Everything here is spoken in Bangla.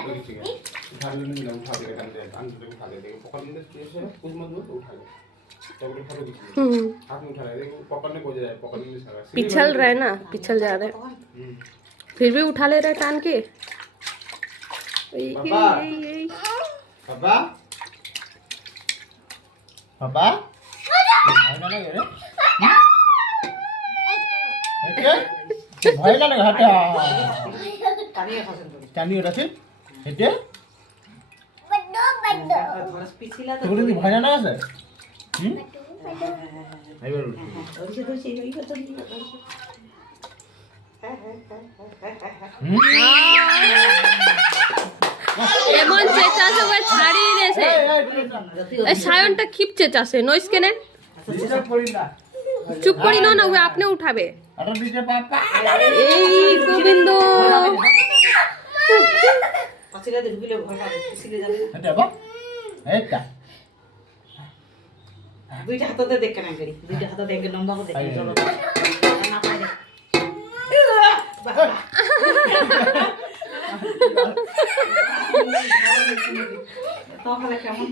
उठा ले नहीं उठा ले अंदर उठा ले देखो पकड़ ले कैसे कुछ मत बोल उठा ले तो उठा लो हाथ में उठा ले देखो पकड़ने को जाए पकड़ नहीं सारा पिछल रहे ना पिछल जा रहे फिर भी उठा ले रहे टान के पापा पापा पापा ভয় লাগে হাতে টানি ওটাছে হেঁটে তোর কি ভয় না আছে এবার এমন চেঁচাছে ওই ছাড়িয়ে দিয়েছে এই সায়নটা ক্ষিপ চেঁচাছে নইস কেনে চুপ করি না না ও আপনি উঠাবে এই গোবিন্দ দুইটা হাতে দেখ কেন করি দুইটা হাতে দেখ লম্বা করে দেখ না পারে তো ভালো কেমন